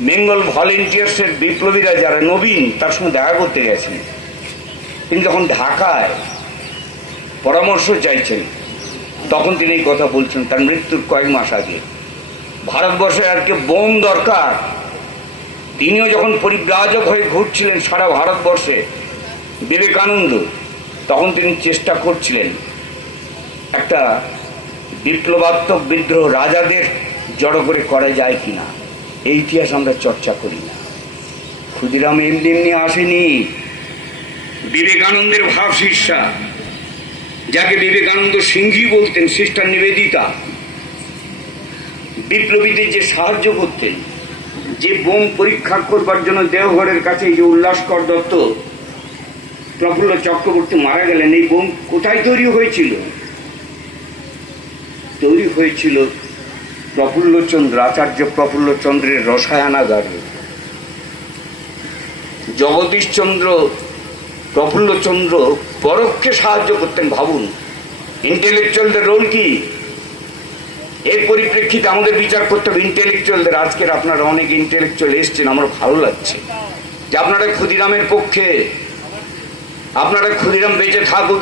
বেঙ্গল ভলেন্টিয়ার্সের বিপ্লবীরা যারা নবীন তার সঙ্গে দেখা করতে গেছেন। তিনি যখন ঢাকায় পরামর্শ চাইছেন তখন তিনি এই কথা বলছেন তার মৃত্যুর কয়েক মাস আগে। ভারতবর্ষে আজকে বোম দরকার। তিনিও যখন পরিব্রাজক হয়ে ঘুরছিলেন সারা ভারতবর্ষে বিবেকানন্দ, তখন তিনি চেষ্টা করছিলেন একটা বিপ্লবাত্মক বিদ্রোহ রাজাদের জড়ো করে করা যায় কিনা। এই ইতিহাস আমরা চর্চা করি না। ক্ষুদিরাম এমনি এমনি আসেনি। বিবেকানন্দের ভাব শিষ্যা, যাকে বিবেকানন্দ সিংহী বলতেন, সিস্টার নিবেদিতা, বিপ্লবীদের যে সাহায্য করতেন, যে বোম পরীক্ষা করবার জন্য দেওঘরের কাছে যে উল্লাসকর দত্ত, প্রফুল্ল চক্রবর্তী মারা গেলেন, এই বোম কোথায় তৈরি হয়েছিল? তৈরি হয়েছিল প্রফুল্লচন্দ্র, আচার্য প্রফুল্লচন্দ্রের রসায়নাগারে। জগদীশচন্দ্র প্রফুল্লচন্দ্র পরোক্ষে সাহায্য করতেন। ভাবুন ইন্টেলেকচুয়ালদের রোল কি। এর পরিপ্রেক্ষিতে আমাদের বিচার করতে হবে ইন্টেলেকচুয়ালদের। আজকের আপনারা অনেক ইন্টেলেকচুয়াল এসছেন, আমার ভালো লাগছে যে আপনারা ক্ষুদিরামের পক্ষে, আপনারা ক্ষুদিরাম বেঁচে থাকুক